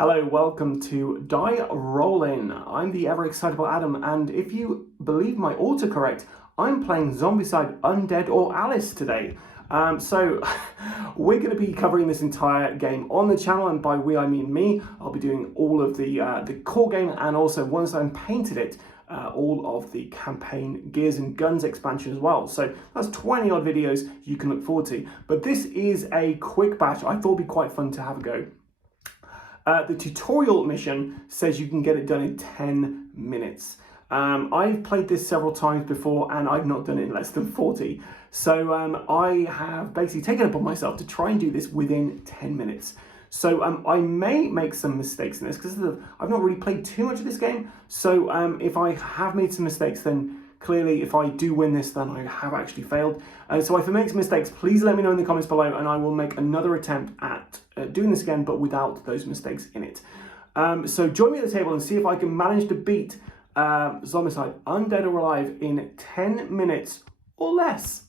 Hello, welcome to Die Rollin. I'm the ever-excitable Adam, and if you believe my autocorrect, I'm playing Zombicide Undead or Alice today. So we're going to be covering this entire game on the channel, and by we I mean me. I'll be doing all of the core game, and also once I'm painted it, all of the campaign Gears and Guns expansion as well. So that's 20 odd videos you can look forward to. But this is a quick batch. I thought it'd be quite fun to have a go. The tutorial mission says you can get it done in 10 minutes. I've played this several times before and I've not done it in less than 40. So I have basically taken it upon myself to try and do this within 10 minutes. So I may make some mistakes in this because I've not really played too much of this game. So if I have made some mistakes, then clearly if I do win this, then I have actually failed. So if I make some mistakes, please let me know in the comments below and I will make another attempt at doing this again, but without those mistakes in it. So join me at the table and see if I can manage to beat Zombicide Undead or Alive in 10 minutes or less.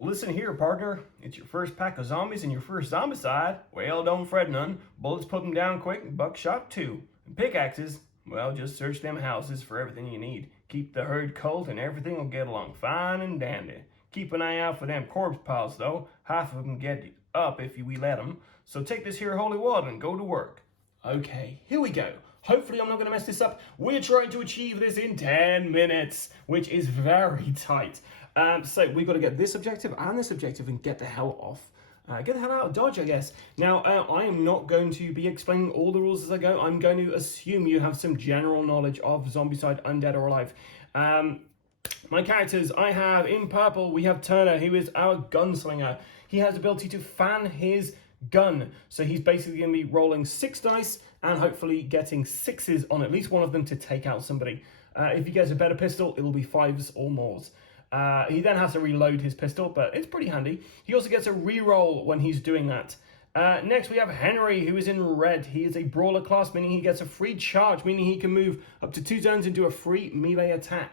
Listen here, partner. It's your first pack of zombies and your first zombicide. Well, don't fret none. Bullets put them down quick, buckshot too. And pickaxes, well, just search them houses for everything you need. Keep the herd cold and everything will get along fine and dandy. Keep an eye out for them corpse piles, though. Half of them get up if we let them. So take this here holy water and go to work. Okay, here we go. Hopefully I'm not going to mess this up. We're trying to achieve this in 10 minutes, which is very tight. So we've got to get this objective and this objective and get the hell off. Get the hell out of Dodge, I guess. Now, I am not going to be explaining all the rules as I go. I'm going to assume you have some general knowledge of Zombicide Undead or Alive. My characters, I have in purple, we have Turner, who is our gunslinger. He has the ability to fan his gun. So he's basically going to be rolling 6 dice and hopefully getting 6s on at least one of them to take out somebody. If he gets a better pistol, it will be 5s or mores. He then has to reload his pistol, but it's pretty handy. He also gets a reroll when he's doing that. Next, we have Henry, who is in red. He is a brawler class, meaning he gets a free charge, meaning he can move up to 2 zones and do a free melee attack.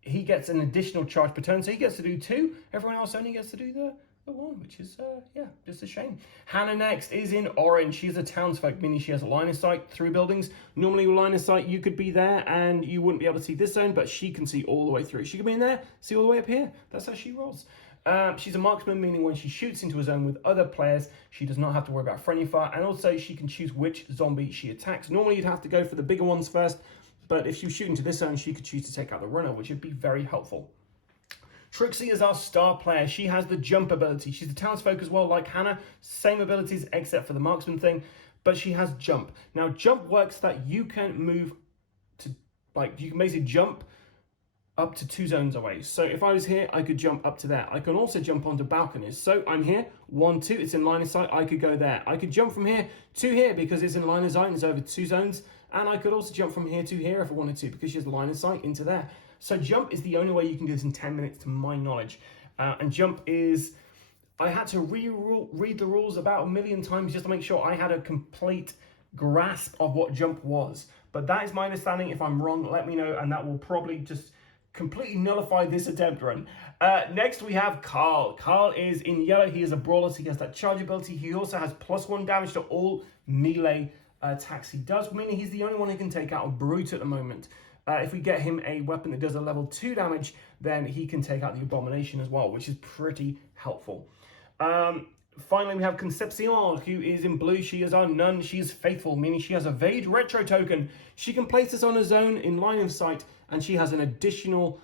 He gets an additional charge per turn, so he gets to do 2. Everyone else only gets to do the 1, which is, yeah, just a shame. Hannah next is in orange. She's a townsfolk, meaning she has a line of sight through buildings. Normally with line of sight, you could be there and you wouldn't be able to see this zone, but she can see all the way through. She can be in there, see all the way up here. That's how she rolls. She's a marksman, meaning when she shoots into a zone with other players, she does not have to worry about friendly fire, and also she can choose which zombie she attacks. Normally you'd have to go for the bigger ones first, but if she was shooting to this zone, she could choose to take out the runner, which would be very helpful. Trixie is our star player. She has the jump ability. She's a townsfolk as well, like Hannah. Same abilities except for the marksman thing, but she has jump. Now, jump works that you can move to, like, you can basically jump up to 2 zones away. So if I was here, I could jump up to there. I can also jump onto balconies. So I'm here, 1, 2, it's in line of sight. I could go there. I could jump from here to here because it's in line of sight and it's over 2 zones. And I could also jump from here to here if I wanted to because she has the line of sight into there. So jump is the only way you can do this in 10 minutes to my knowledge. And jump is, I had to read the rules about 1,000,000 times just to make sure I had a complete grasp of what jump was. But that is my understanding. If I'm wrong, let me know, and that will probably just completely nullify this attempt run. Next we have Carl. Carl is in yellow. He is a brawler, so he has that charge ability. He also has +1 damage to all melee attacks he does, meaning he's the only one who can take out a brute at the moment. If we get him a weapon that does a level 2 damage, then he can take out the abomination as well, which is pretty helpful. Finally, we have Concepcion, who is in blue. She is our nun. She is faithful, meaning she has a Evade Retro token. She can place this on a zone in line of sight, and she has an additional...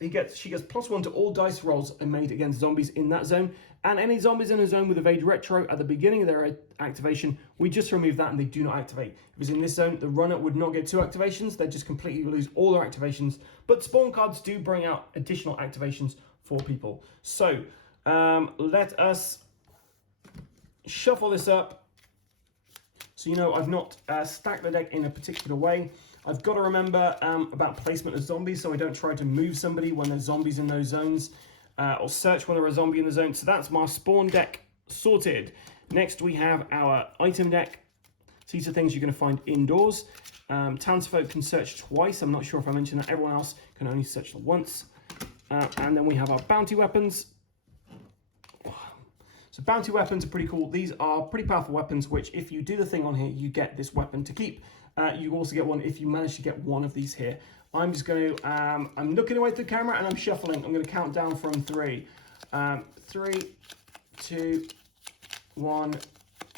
she gets +1 to all dice rolls made against zombies in that zone. And any zombies in a zone with Evade Retro at the beginning of their activation, we just remove that and they do not activate. If it's in this zone, the runner would not get 2 activations. They just completely lose all their activations. But spawn cards do bring out additional activations for people. So let us shuffle this up. So you know I've not stacked the deck in a particular way. I've got to remember about placement of zombies, so I don't try to move somebody when there's zombies in those zones, or search when there's a zombie in the zone. So that's my spawn deck sorted. Next, we have our item deck. So these are things you're going to find indoors. Townsfolk can search twice. I'm not sure if I mentioned that. Everyone else can only search once. And then we have our bounty weapons. So bounty weapons are pretty cool. These are pretty powerful weapons, which if you do the thing on here, you get this weapon to keep. You also get one if you manage to get one of these here. I'm just going to, I'm looking away at the camera and I'm shuffling. I'm going to count down from 3. 3, 2, 1,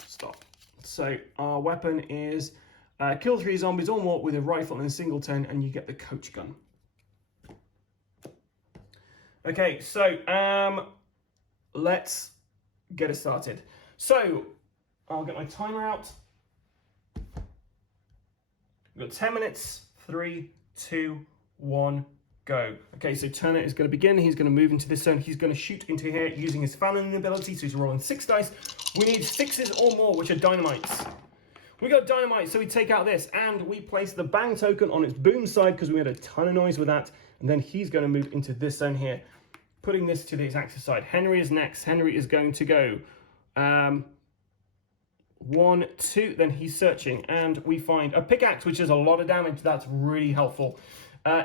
stop. So our weapon is kill 3 zombies or more with a rifle and a single turn, and you get the coach gun. Okay, so let's get it started. So I'll get my timer out. We've got 10 minutes, 3, 2, 1, go. Okay, so Turner is going to begin. He's going to move into this zone. He's going to shoot into here using his Fallon ability. So he's rolling 6 dice. We need 6s or more, which are dynamites. We got dynamite, so we take out this and we place the bang token on its boom side because we had a ton of noise with that. And then he's going to move into this zone here, putting this to his active side. Henry is next. Henry is going to go 1, 2, then he's searching, and we find a pickaxe, which is a lot of damage. That's really helpful.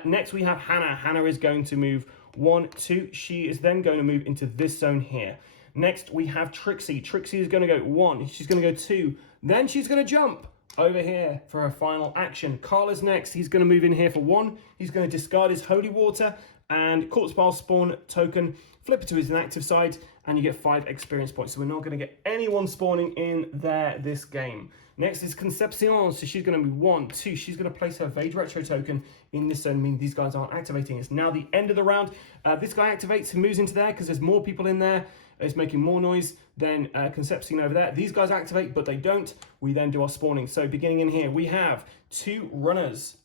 Next we have Hannah. Hannah is going to move 1, 2. She is then going to move into this zone here. Next we have Trixie. Trixie is going to go 1. She's going to go 2. Then she's going to jump over here for her final action. Carl is next. He's going to move in here for 1. He's going to discard his holy water and corpse pile spawn token, flip it to his inactive side, and you get 5 experience points. So we're not going to get anyone spawning in there this game. Next is Concepcion. So she's going to move 1, 2. She's going to place her Vade Retro token in this zone, meaning these guys aren't activating. It's now the end of the round. This guy activates and moves into there because there's more people in there. It's making more noise than Concepcion over there. These guys activate, but they don't. We then do our spawning. So beginning in here, we have 2 runners.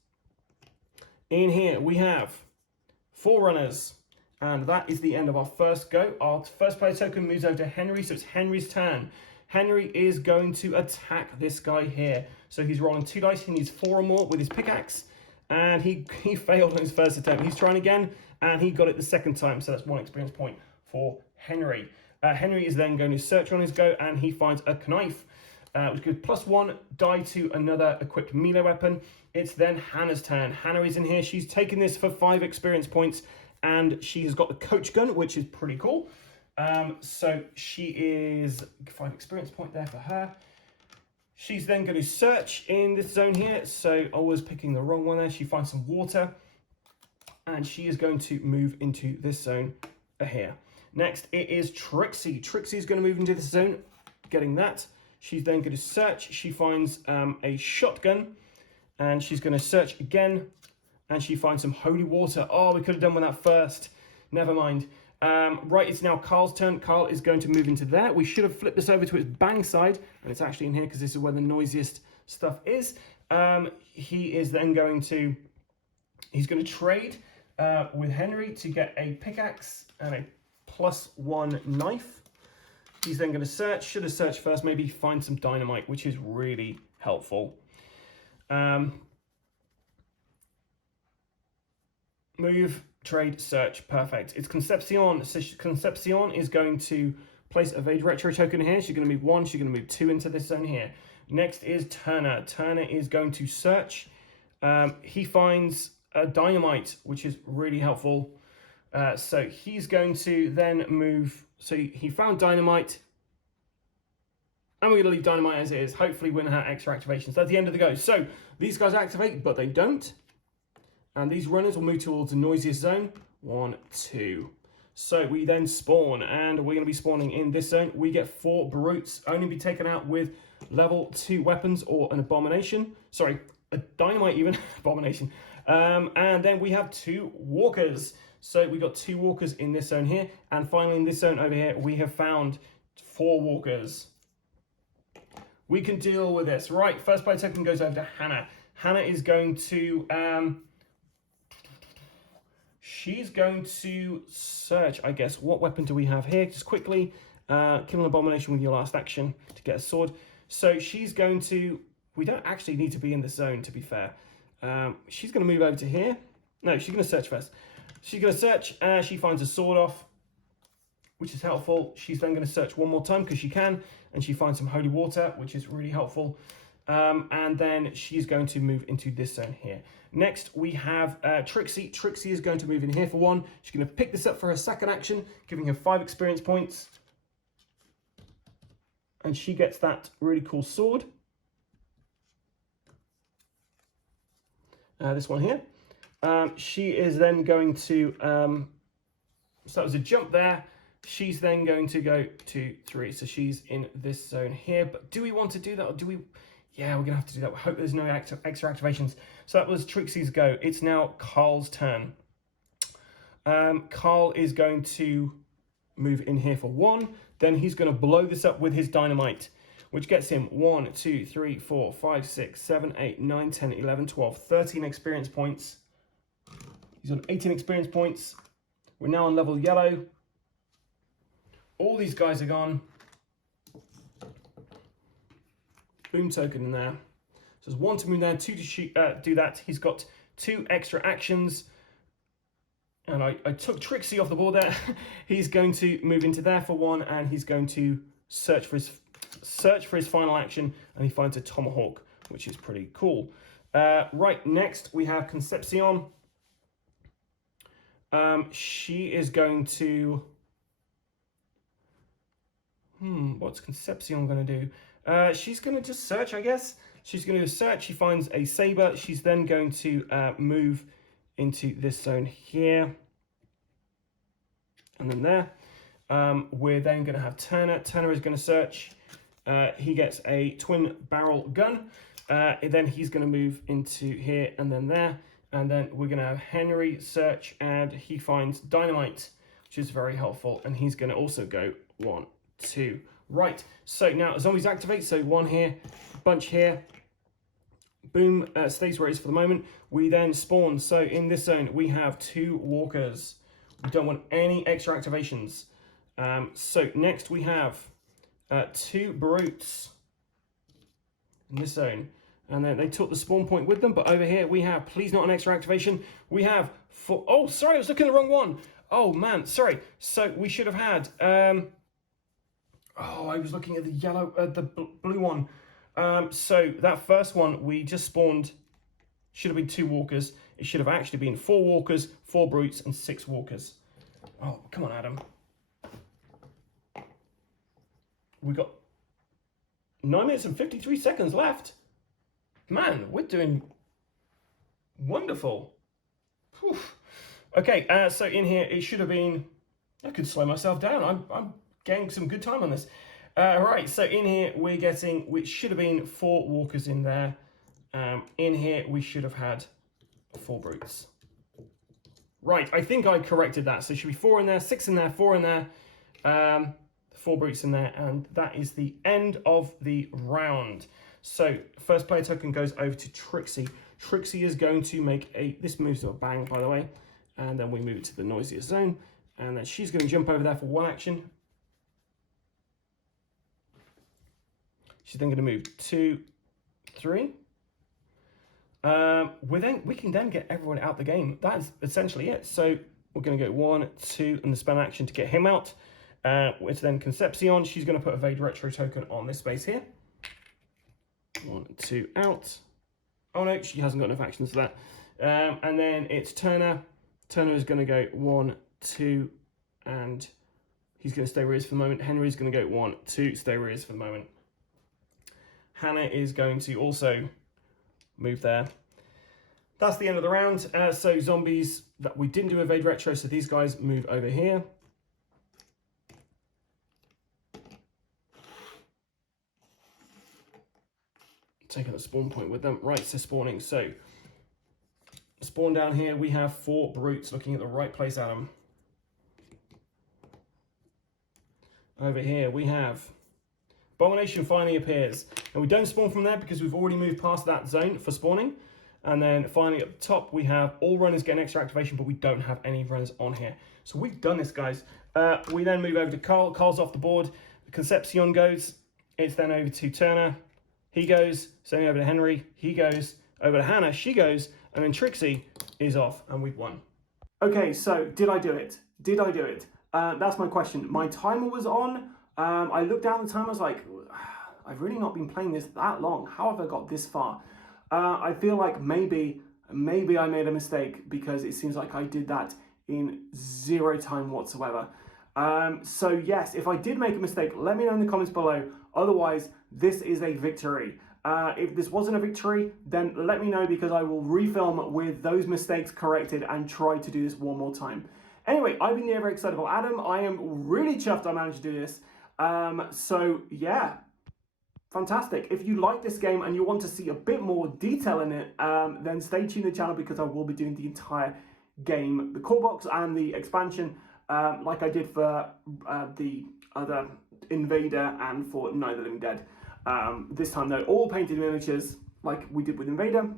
In here, we have 4 runners. And that is the end of our first go. Our first player token moves over to Henry, so it's Henry's turn. Henry is going to attack this guy here. So he's rolling 2 dice. He needs 4 or more with his pickaxe. And he failed on his first attempt. He's trying again, and he got it the second time. So that's 1 experience point for Henry. Henry is then going to search on his go, and he finds a knife, which gives +1 die to another equipped melee weapon. It's then Hannah's turn. Hannah is in here. She's taken this for 5 experience points, and she has got the coach gun, which is pretty cool. So she is 5 experience point there for her. She's then going to search in this zone here. So I was picking the wrong one there. She finds some water, and she is going to move into this zone here. Next, it is Trixie. Trixie is going to move into this zone, getting that. She's then going to search. She finds a shotgun, and she's going to search again, and she finds some holy water. Oh, we could have done with that first. Never mind. Right, it's now Carl's turn. Carl is going to move into there. We should have flipped this over to its bang side, and it's actually in here because this is where the noisiest stuff is. He is then going to, he's going to trade with Henry to get a pickaxe and a +1 knife. He's then going to search. Should have searched first. Maybe find some dynamite, which is really helpful. Move, trade, search. Perfect. It's Concepcion. So Concepcion is going to place a Vade Retro token here. She's going to move 1. She's going to move 2 into this zone here. Next is Turner. Turner is going to search. He finds a dynamite, which is really helpful. So he's going to then move. So he found dynamite, and we're going to leave dynamite as it is. Hopefully win her extra activations. That's the end of the go. So these guys activate, but they don't. And these runners will move towards the noisiest zone. 1, 2. So we then spawn, and we're going to be spawning in this zone. We get 4 brutes, only be taken out with level 2 weapons or an abomination. Sorry, a dynamite even, abomination. And then we have 2 walkers. So we got 2 walkers in this zone here. And finally in this zone over here, we have found 4 walkers. We can deal with this. Right, first player token goes over to Hannah. Hannah is going to, she's going to search, I guess. What weapon do we have here? Just quickly, kill an abomination with your last action to get a sword. So she's going to, we don't actually need to be in the zone, to be fair. She's going to move over to here. No, she's going to search first. She's going to search. She finds a sword off, which is helpful. She's then going to search one more time because she can, and she finds some holy water, which is really helpful. And then she's going to move into this zone here. Next, we have Trixie. Trixie is going to move in here for 1. She's going to pick this up for her second action, giving her 5 experience points. and she gets that really cool sword. This one here. She is then going to, so that was a jump there. She's then going to go 2, 3. So she's in this zone here. But do we want to do that, or do we? Yeah, we're going to have to do that. I hope there's no extra activations. So that was Trixie's go. It's now Carl's turn. Carl is going to move in here for 1. Then he's going to blow this up with his dynamite, which gets him 1, 2, 3, 4, 5, 6, 7, 8, 9, 10, 11, 12, 13 experience points. He's on 18 experience points. We're now on level yellow. All these guys are gone. Boom token in there. So there's 1 to move there, 2 to shoot, do that. He's got 2 extra actions. And I took Trixie off the board there. He's going to move into there for 1, and he's going to search for his final action, and he finds a tomahawk, which is pretty cool. Right, next we have Concepcion. She is going to... what's Concepcion going to do? She's going to just search, I guess. She's going to do a search. She finds a saber. She's then going to move into this zone here. And then there. We're then going to have Turner. Turner is going to search. He gets a twin barrel gun. Then he's going to move into here and then there. And then we're going to have Henry search, and he finds dynamite, which is very helpful. And he's going to also go 1, 2. Right, so now zombies activate. So 1 here, bunch here. Boom, stays where it is for the moment. We then spawn. So in this zone, we have 2 walkers. We don't want any extra activations. So next we have 2 brutes in this zone. And then they took the spawn point with them. But over here we have, please not an extra activation. We have 4, oh, sorry, I was looking at the wrong one. Oh man, sorry. So we should have had, oh, I was looking at the yellow, the blue one. So that first one we just spawned should have been 2 walkers. It should have actually been 4 walkers, 4 brutes, and 6 walkers. Oh, come on, Adam. We got 9 minutes and 53 seconds left. Man, we're doing wonderful. Whew. Okay, so in here it should have been. I could slow myself down. I'm getting some good time on this. Right, so in here we're getting, which should have been 4 walkers in there. In here we should have had 4 brutes. Right, I think I corrected that. So it should be 4 in there, 6 in there, 4 in there, 4 brutes in there, and that is the end of the round. So first player token goes over to Trixie. Trixie is going to make this moves to a bang, by the way, and then we move to the noisiest zone, and then she's going to jump over there for 1 action. She's then going to move 2, 3. We can then get everyone out the game. That's essentially it. So we're going to go 1, 2, and the spell action to get him out. It's then Concepcion. She's going to put a Evade Retro token on this space here. 1, 2, out. Oh no, she hasn't got enough actions for that. And then it's Turner. Turner is going to go 1, 2, and he's going to stay where he is for the moment. Henry's going to go 1, 2, stay where he is for the moment. Hannah is going to also move there. That's the end of the round. So zombies, that we didn't do Evade Retro, so these guys move over here. Taking the spawn point with them. Right, so spawning. So spawn down here, we have 4 brutes looking at the right place, Adam. Over here we have Abomination finally appears. And we don't spawn from there because we've already moved past that zone for spawning. And then finally at the top we have all runners get an extra activation, but we don't have any runners on here. So we've done this, guys. We then move over to Carl. Carl's off the board. Concepcion goes. It's then over to Turner. He goes. Sending over to Henry. He goes. Over to Hannah. She goes. And then Trixie is off, and we've won. Okay, so did I do it? Did I do it? That's my question. My timer was on. I looked down the time. I was like, I've really not been playing this that long. How have I got this far? I feel like maybe I made a mistake because it seems like I did that in 0 time whatsoever. So yes, if I did make a mistake, let me know in the comments below. Otherwise, this is a victory. If this wasn't a victory, then let me know, because I will refilm with those mistakes corrected and try to do this one more time. Anyway, I've been the ever excitable Adam. I am really chuffed I managed to do this. So yeah, fantastic. If you like this game and you want to see a bit more detail in it, then stay tuned to the channel, because I will be doing the entire game, the core box and the expansion, like I did for the other Invader and for Night of the Living Dead. This time though, all painted miniatures like we did with Invader.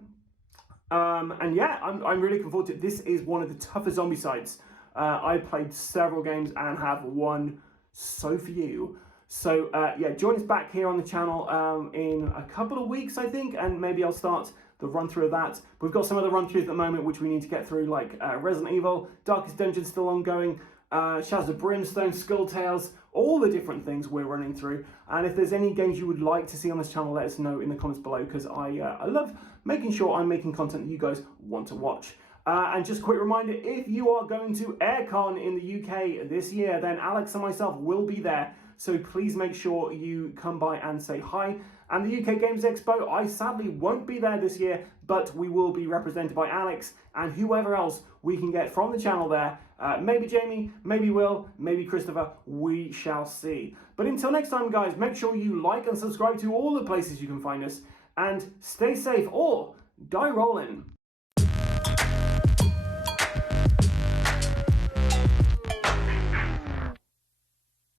And yeah, I'm really looking forward to it. This is one of the toughest Zombicides. I played several games and have won so few. So yeah, join us back here on the channel in a couple of weeks, I think, and maybe I'll start the run through of that. We've got some other run throughs at the moment which we need to get through, like Resident Evil, Darkest Dungeon still ongoing, Shadows of Brimstone, Skull Tales, all the different things we're running through. And if there's any games you would like to see on this channel, let us know in the comments below, because I love making sure I'm making content that you guys want to watch. And just a quick reminder, if you are going to AirCon in the UK this year, then Alex and myself will be there. So please make sure you come by and say hi. And the UK Games Expo, I sadly won't be there this year, but we will be represented by Alex and whoever else we can get from the channel there. Maybe Jamie, maybe Will, maybe Christopher, we shall see. But until next time, guys, make sure you like and subscribe to all the places you can find us, and stay safe or die rolling.